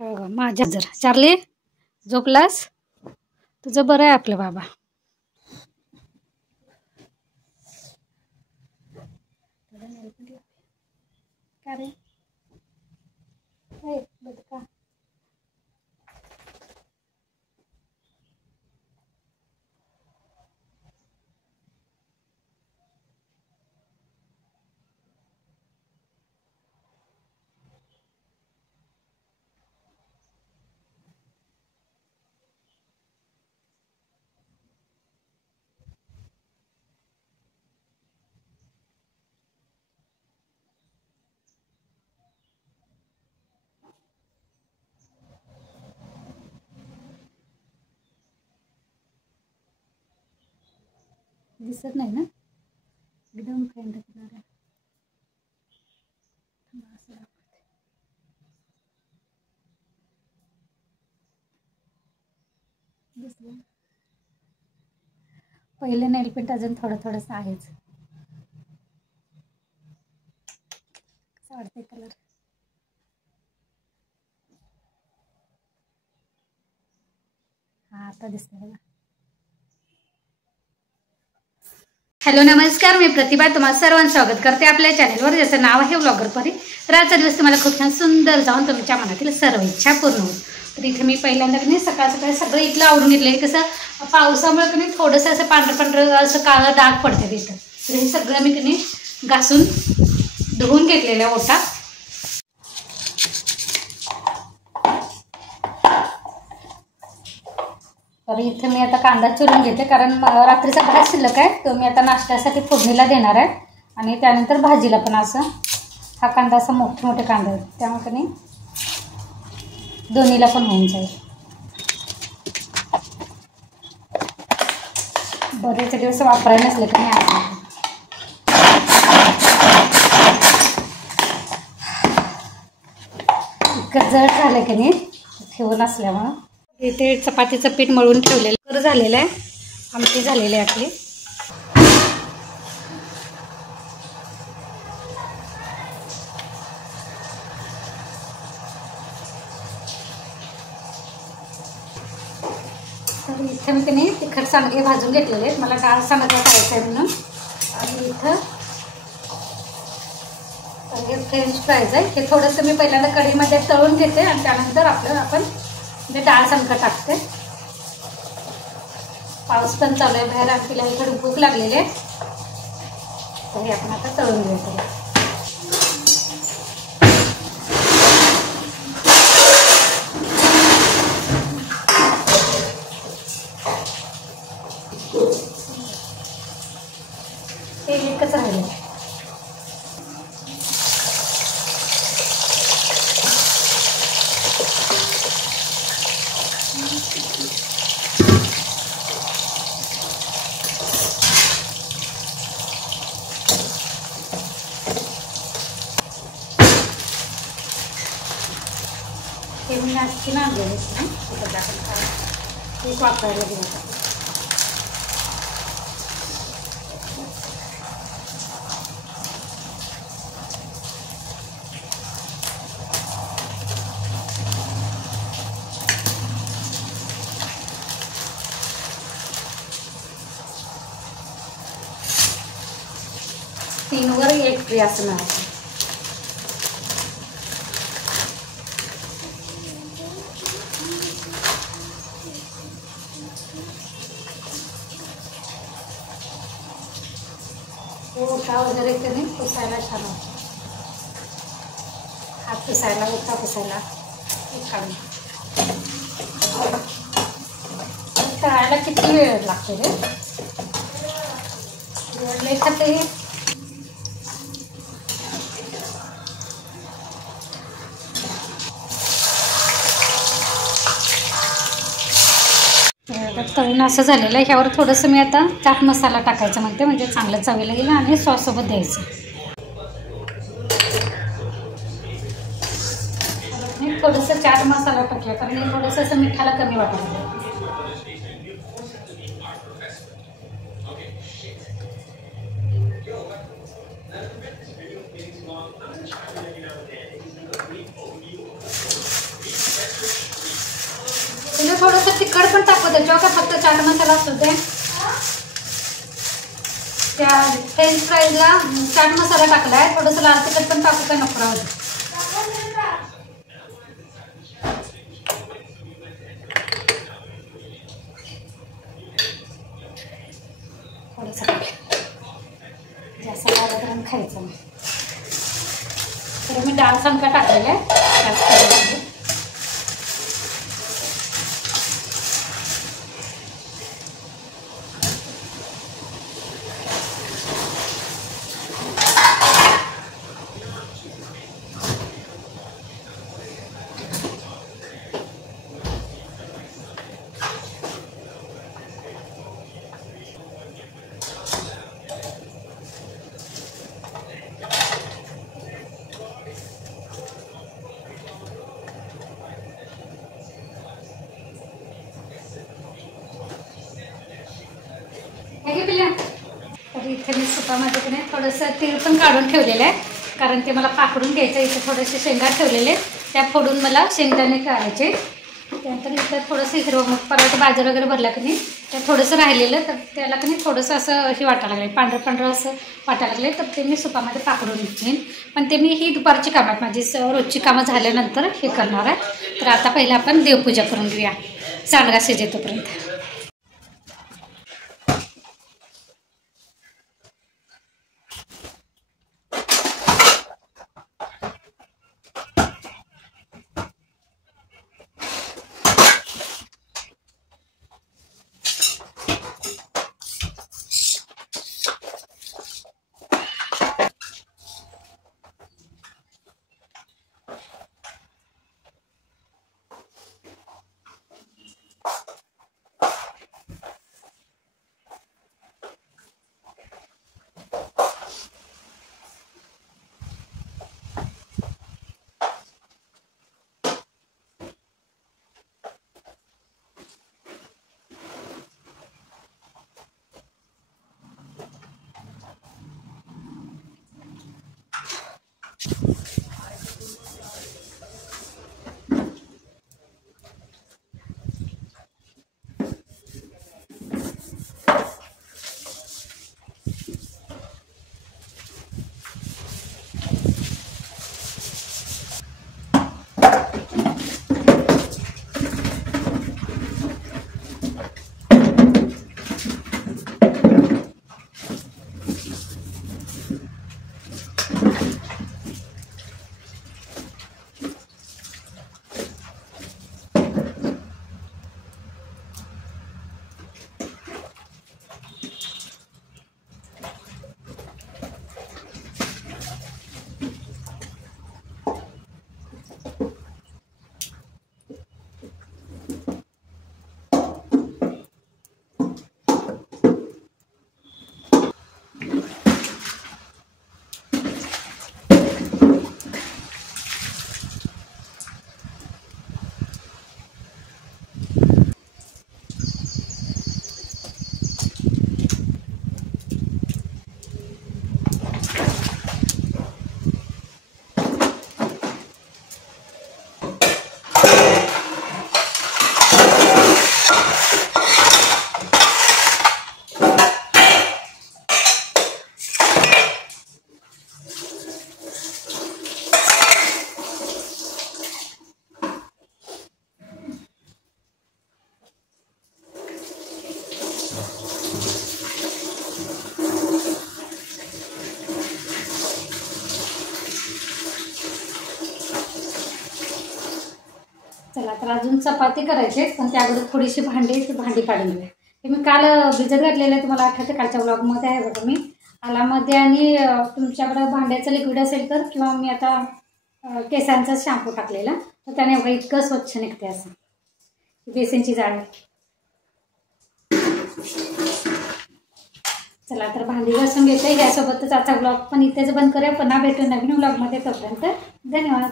हो माझ्या जर चार्ली झोपलास तुझं बरं आहे आपलं बाबा. का रे का दिसत नाही ना एकदम फेंट कलर आहे. दिसलं पहिले नेल पेंट अजून थोडं थोडंसं आहेच. कसं वाटतंय कलर. हा आता दिसतंय बघा. हॅलो नमस्कार, मी प्रतिभा तुम्हाला सर्वांचं स्वागत करते आपल्या चॅनलवर, ज्याचं नाव आहे व्लॉगर परी. तर आजचा दिवस तुम्हाला खूप छान सुंदर जाऊन तुमच्या मनातील सर्व इच्छा पूर्ण होईल. तर इथे मी पहिल्यांदा की नाही सकाळ सकाळी सगळं इथलं आवरून घेतलं. कसं पावसामुळे की नाही थोडंसं असं पांढरं पांढरं असं काळं डाग पडते तिथं. तर हे सगळं मी की नाही घासून धुवून घेतलेल्या ओटा. तर इथे मी आता कांदा चिरून घेते, कारण रात्रीचा भात शिल्लक आहे तो मी आता नाश्त्यासाठी फोडणीला देणार आहे. आणि त्यानंतर भाजीला पण असं हा कांदा असा मोठे मोठे कांदा आहे, त्यामुळे की नाही दोन्हीला पण होऊन जाईल. बरेच दिवस वापरायला नसले की नाही असं इतकं जड झालं की नाही ठेवून असल्यामुळं. इथे चपातीचं पीठ मळून ठेवलेलं झालेलं आहे, आमटी झालेली आहे आपली. तर इथे मी की तिखट सांडगे भाजून घेतलेले आहेत, मला डाळ सांडगा करायचा आहे म्हणून. आणि इथं हे फ्रेंच फ्राईज आहे, हे थोडंसं मी पहिल्यांदा कढईमध्ये तळून घेते आणि त्यानंतर आपण म्हणजे डाळ सांडगा टाकते. पाऊस पण चालू आहे बाहेर आणि तिला थोडी भूक लागलेली आहे, तर हे आपण आता तळून घेतो. हे एकच राहिले. हे मी नाचकी ना आणलेले एक वापरायला गेलं. तीनवर एक फ्री असं मिळालं. ओटा वगैरे कधी पुसायला छान होतं, हात पुसायला ओटा पुसायला काढून. तळायला किती वेळ लागतो रे, वेळ लई खाते. तळून असं झालेलं आहे. ह्यावर थोडंसं मी आता चाट मसाला टाकायचा म्हणते, म्हणजे चांगलं चवीला येईल आणि सॉससोबत द्यायचं. मी थोडंसं चाट मसाला टाकला कारण मी थोडंसं असं मिठाला कमी वाटतं. तिखट पण टाकू त्याच्यावर का फक्त चाट मसाला असतो ते त्या फ्रेंच फ्राईजला चाट मसाला टाकलाय थोडंसं लाल तिखट पण टाकू काय नको राहू थोडंसं जास्त लाल करून खायचं नाही तर मी डाळ सांका टाकलेला आहे तर इथे मी सुपामध्ये की नाही थोडंसं तीळ पण काढून ठेवलेलं आहे कारण ते मला पाकडून घ्यायचं इथे थोडेसे शेंगा ठेवलेले त्या फोडून मला शेंगदाणे काढायचे त्यानंतर इथं थोडंसं हिरवं मग परत बाजार वगैरे भरला की नाही त्या थोडंसं राहिलेलं तर त्याला की नाही थोडंसं असं हे वाटायला लागलं पांढरं पांढरं असं वाटायला लागले तर ते मी सुपामध्ये पाकडून घेईन पण ते मी ही दुपारची कामं आहेत माझी रोजची कामं झाल्यानंतर हे करणार आहे तर आता पहिलं आपण देवपूजा करून घेऊया सांडगा शिजेतोपर्यंत चला तर अजून चपाती करायची पण त्या अगोदर थोडीशी भांडी काढून घेऊया हे मी काल भिजत घातलेलं तुम्हाला आठवते कालच्या व्लॉगमध्ये आहे बघा मी आलामध्ये आणि तुमच्याकडे भांड्याचं लिक्विड असेल तर किंवा मी आता केसांचा शॅम्पू टाकलेला तर त्याने बघा इतकं स्वच्छ निघते असं बेसिनची जाळी चला तर भांडी घासून घेते यासोबतच आजचा व्लॉग पण इथेच बंद करूया पुन्हा भेटू नवीन व्लॉगमध्ये तोपर्यंत धन्यवाद